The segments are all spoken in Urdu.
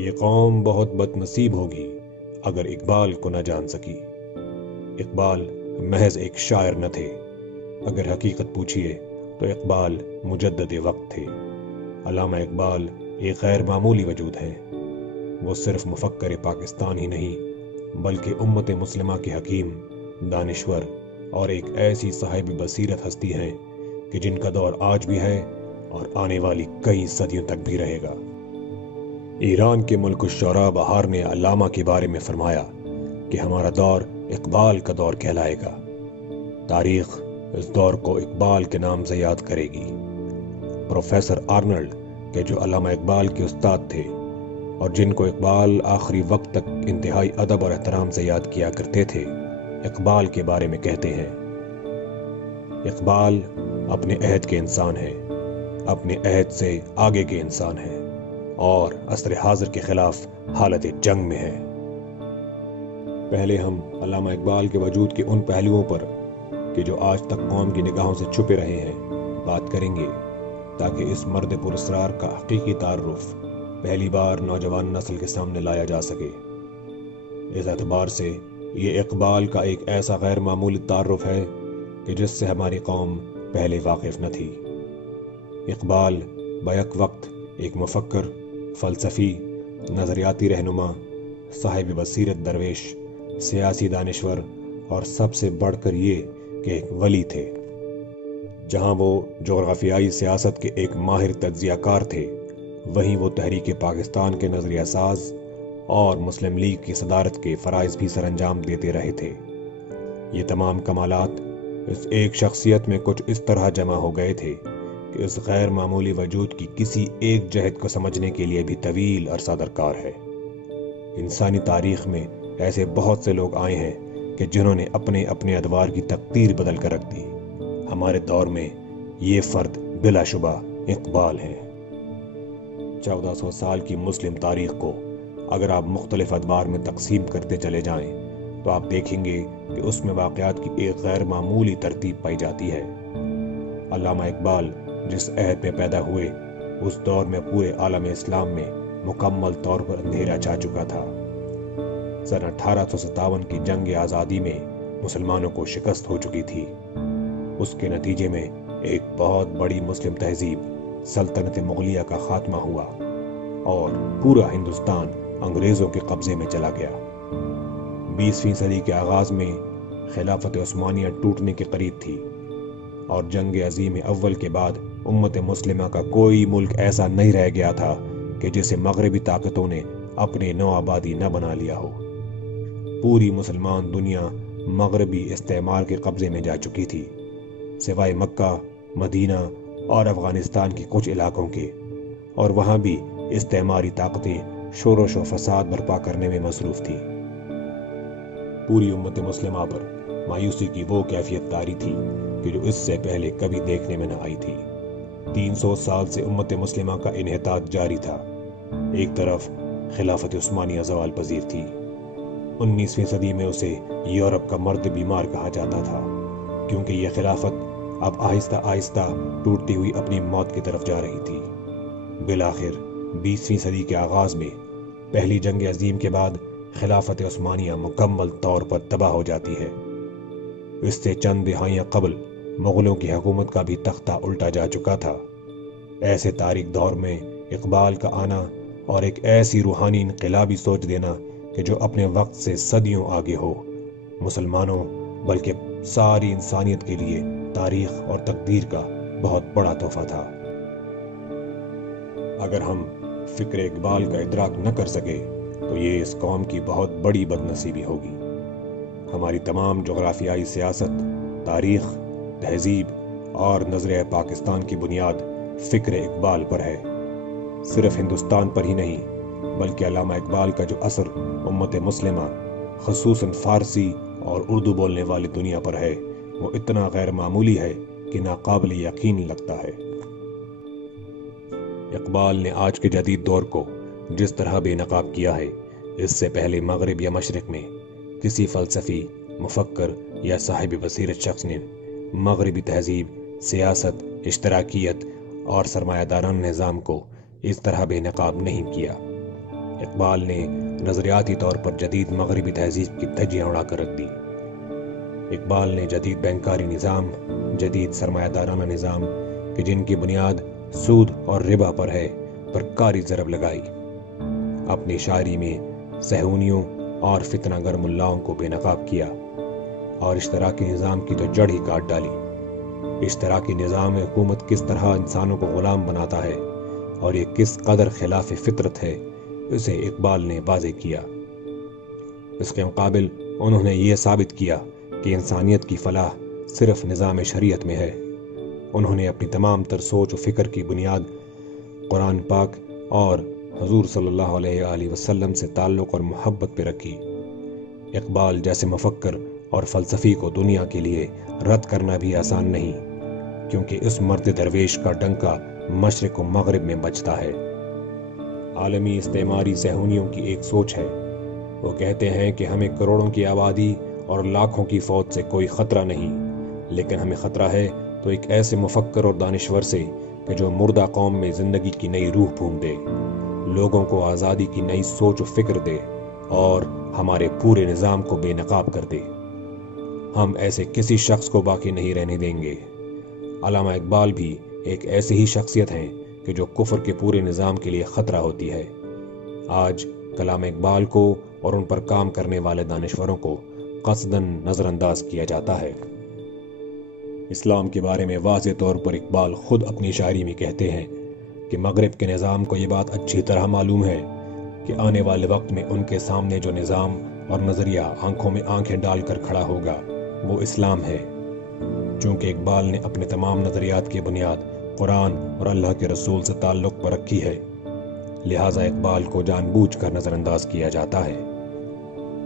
یہ قوم بہت بدنصیب ہوگی اگر اقبال کو نہ جان سکی۔ اقبال محض ایک شاعر نہ تھے، اگر حقیقت پوچھیے تو اقبال مجدد وقت تھے۔ علامہ اقبال ایک غیر معمولی وجود ہیں۔ وہ صرف مفکر پاکستان ہی نہیں بلکہ امت مسلمہ کے حکیم، دانشور اور ایک ایسی صاحب بصیرت ہستی ہیں کہ جن کا دور آج بھی ہے اور آنے والی کئی صدیوں تک بھی رہے گا۔ ایران کے ملک الشعراء بہار نے علامہ کے بارے میں فرمایا کہ ہمارا دور اقبال کا دور کہلائے گا۔ تاریخ اس دور کو اقبال کے نام سے یاد کرے گی۔ پروفیسر آرنلڈ کہ جو علامہ اقبال کے استاد تھے اور جن کو اقبال آخری وقت تک انتہائی ادب اور احترام سے یاد کیا کرتے تھے، اقبال کے بارے میں کہتے ہیں، اقبال اپنے عہد کے انسان ہیں، اپنے عہد سے آگے کے انسان ہیں اور عصر حاضر کے خلاف حالت جنگ میں ہے۔ پہلے ہم علامہ اقبال کے وجود کے ان پہلوؤں پر کہ جو آج تک قوم کی نگاہوں سے چھپے رہے ہیں بات کریں گے، تاکہ اس مرد پراسرار کا حقیقی تعارف پہلی بار نوجوان نسل کے سامنے لایا جا سکے۔ اس اعتبار سے یہ اقبال کا ایک ایسا غیر معمولی تعارف ہے کہ جس سے ہماری قوم پہلے واقف نہ تھی۔ اقبال بیک وقت ایک مفکر، فلسفی، نظریاتی رہنما، صاحب بصیرت درویش، سیاسی دانشور اور سب سے بڑھ کر یہ کہ ایک ولی تھے۔ جہاں وہ جغرافیائی سیاست کے ایک ماہر تجزیہ کار تھے، وہیں وہ تحریک پاکستان کے نظریہ ساز اور مسلم لیگ کی صدارت کے فرائض بھی سر انجام دیتے رہے تھے۔ یہ تمام کمالات اس ایک شخصیت میں کچھ اس طرح جمع ہو گئے تھے کہ اس غیر معمولی وجود کی کسی ایک جہت کو سمجھنے کے لیے بھی طویل عرصہ درکار ہے۔ انسانی تاریخ میں ایسے بہت سے لوگ آئے ہیں کہ جنہوں نے اپنے اپنے ادوار کی تقدیر بدل کر رکھ دی۔ ہمارے دور میں یہ فرد بلا شبہ اقبال ہیں۔ 1400 سال کی مسلم تاریخ کو اگر آپ مختلف ادوار میں تقسیم کرتے چلے جائیں تو آپ دیکھیں گے کہ اس میں واقعات کی ایک غیر معمولی ترتیب پائی جاتی ہے۔ علامہ اقبال جس عہد میں پیدا ہوئے، اس دور میں پورے عالم اسلام میں مکمل طور پر اندھیرا چھا چکا تھا۔ سن 1857 کی جنگ آزادی میں مسلمانوں کو شکست ہو چکی تھی۔ اس کے نتیجے میں ایک بہت بڑی مسلم تہذیب سلطنت مغلیہ کا خاتمہ ہوا اور پورا ہندوستان انگریزوں کے قبضے میں چلا گیا۔ 20ویں صدی کے آغاز میں خلافت عثمانیہ ٹوٹنے کے قریب تھی اور جنگ عظیم اول کے بعد امت مسلمہ کا کوئی ملک ایسا نہیں رہ گیا تھا کہ جسے مغربی طاقتوں نے اپنے نو آبادی نہ بنا لیا ہو۔ پوری مسلمان دنیا مغربی استعمار کے قبضے میں جا چکی تھی، سوائے مکہ، مدینہ اور افغانستان کے کچھ علاقوں کے، اور وہاں بھی استعماری طاقتیں شورش و فساد برپا کرنے میں مصروف تھی۔ پوری امت مسلمہ پر مایوسی کی وہ کیفیت طاری تھی کہ جو اس سے پہلے کبھی دیکھنے میں نہ آئی تھی۔ 300 سال سے امت مسلمہ کا انحطاط جاری تھا۔ ایک طرف خلافت عثمانیہ زوال پذیر تھی، 19ویں صدی میں اسے یورپ کا مرد بیمار کہا جاتا تھا، کیونکہ یہ خلافت اب آہستہ آہستہ ٹوٹتی ہوئی اپنی موت کی طرف جا رہی تھی۔ بالآخر 20ویں صدی کے آغاز میں پہلی جنگ عظیم کے بعد خلافت عثمانیہ مکمل طور پر تباہ ہو جاتی ہے۔ اس سے چند دہائیاں قبل مغلوں کی حکومت کا بھی تختہ الٹا جا چکا تھا۔ ایسے تاریک دور میں اقبال کا آنا اور ایک ایسی روحانی انقلابی سوچ دینا کہ جو اپنے وقت سے صدیوں آگے ہو، مسلمانوں بلکہ ساری انسانیت کے لیے تاریخ اور تقدیر کا بہت بڑا تحفہ تھا۔ اگر ہم فکر اقبال کا ادراک نہ کر سکے تو یہ اس قوم کی بہت بڑی بدنصیبی ہوگی۔ ہماری تمام جغرافیائی سیاست، تاریخ، تہذیب اور نظریہ پاکستان کی بنیاد فکر اقبال پر ہے۔ صرف ہندوستان پر ہی نہیں بلکہ علامہ اقبال کا جو اثر امت مسلمہ خصوصاً فارسی اور اردو بولنے والی دنیا پر ہے، وہ اتنا غیر معمولی ہے کہ ناقابل یقین لگتا ہے۔ اقبال نے آج کے جدید دور کو جس طرح بے نقاب کیا ہے، اس سے پہلے مغرب یا مشرق میں کسی فلسفی، مفکر یا صاحب بصیرت شخص نے مغربی تہذیب، سیاست، اشتراکیت اور سرمایہ داران نظام کو اس طرح بے نقاب نہیں کیا۔ اقبال نے نظریاتی طور پر جدید مغربی تہذیب کی دھجیاں اڑا کر رکھ دی۔ اقبال نے جدید بینکاری نظام، جدید سرمایہ دارانہ نظام کہ جن کی بنیاد سود اور ربا پر ہے پر کاری ضرب لگائی۔ اپنی شاعری میں صہیونیوں اور فتنہ گر ملاؤں کو بے نقاب کیا اور اشتراکی نظام کی تو جڑ ہی کاٹ ڈالی۔ اشتراکی نظام حکومت کس طرح انسانوں کو غلام بناتا ہے اور یہ کس قدر خلاف فطرت ہے، اسے اقبال نے واضح کیا۔ اس کے مقابل انہوں نے یہ ثابت کیا کہ انسانیت کی فلاح صرف نظام شریعت میں ہے۔ انہوں نے اپنی تمام تر سوچ و فکر کی بنیاد قرآن پاک اور حضور صلی اللہ علیہ وآلہ وسلم سے تعلق اور محبت پہ رکھی۔ اقبال جیسے مفکر اور فلسفی کو دنیا کے لیے رد کرنا بھی آسان نہیں، کیونکہ اس مرد درویش کا ڈنکا مشرق و مغرب میں بجتا ہے۔ عالمی استعماری صہیونیوں کی ایک سوچ ہے۔ وہ کہتے ہیں کہ ہمیں کروڑوں کی آبادی اور لاکھوں کی فوج سے کوئی خطرہ نہیں، لیکن ہمیں خطرہ ہے تو ایک ایسے مفکر اور دانشور سے کہ جو مردہ قوم میں زندگی کی نئی روح پھونک دے، لوگوں کو آزادی کی نئی سوچ و فکر دے اور ہمارے پورے نظام کو بے نقاب کر دے۔ ہم ایسے کسی شخص کو باقی نہیں رہنے دیں گے۔ علامہ اقبال بھی ایک ایسی ہی شخصیت ہیں کہ جو کفر کے پورے نظام کے لیے خطرہ ہوتی ہے۔ آج کلام اقبال کو اور ان پر کام کرنے والے دانشوروں کو قصداً نظر انداز کیا جاتا ہے۔ اسلام کے بارے میں واضح طور پر اقبال خود اپنی شاعری میں کہتے ہیں کہ مغرب کے نظام کو یہ بات اچھی طرح معلوم ہے کہ آنے والے وقت میں ان کے سامنے جو نظام اور نظریہ آنکھوں میں آنکھیں ڈال کر کھڑا ہوگا وہ اسلام ہے۔ چونکہ اقبال نے اپنے تمام نظریات کی بنیاد قرآن اور اللہ کے رسول سے تعلق پر رکھی ہے، لہٰذا اقبال کو جان بوجھ کر نظر انداز کیا جاتا ہے۔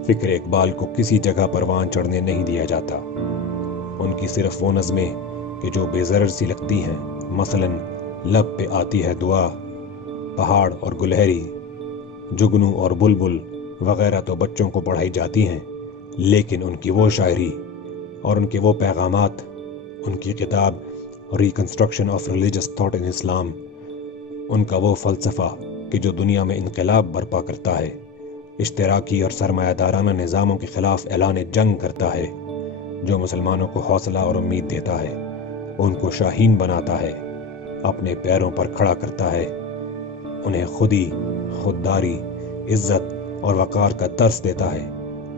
فکر اقبال کو کسی جگہ پروان چڑھنے نہیں دیا جاتا۔ ان کی صرف وہ نظمیں کہ جو بے ضرر سی لگتی ہیں، مثلاً لب پہ آتی ہے دعا، پہاڑ اور گلہری، جگنو اور بلبل وغیرہ تو بچوں کو پڑھائی جاتی ہیں، لیکن ان کی وہ شاعری اور ان کے وہ پیغامات، ان کی کتاب reconstruction of religious thought in Islam, ان کا وہ فلسفہ کہ جو دنیا میں انقلاب برپا کرتا ہے، اشتراکی اور سرمایہ دارانہ نظاموں کے خلاف اعلان جنگ کرتا ہے، جو مسلمانوں کو حوصلہ اور امید دیتا ہے، ان کو شاہین بناتا ہے، اپنے پیروں پر کھڑا کرتا ہے، انہیں خودی، خودداری، عزت اور وقار کا درس دیتا ہے،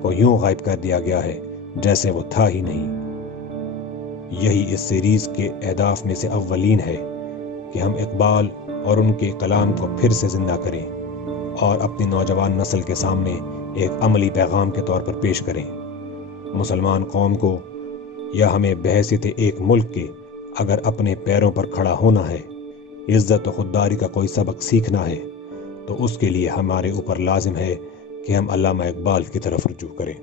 کو یوں غائب کر دیا گیا ہے جیسے وہ تھا ہی نہیں۔ یہی اس سیریز کے اہداف میں سے اولین ہے کہ ہم اقبال اور ان کے کلام کو پھر سے زندہ کریں اور اپنی نوجوان نسل کے سامنے ایک عملی پیغام کے طور پر پیش کریں۔ مسلمان قوم کو یا ہمیں بحیثیت ایک ملک کے اگر اپنے پیروں پر کھڑا ہونا ہے، عزت و خودداری کا کوئی سبق سیکھنا ہے، تو اس کے لیے ہمارے اوپر لازم ہے کہ ہم علامہ اقبال کی طرف رجوع کریں۔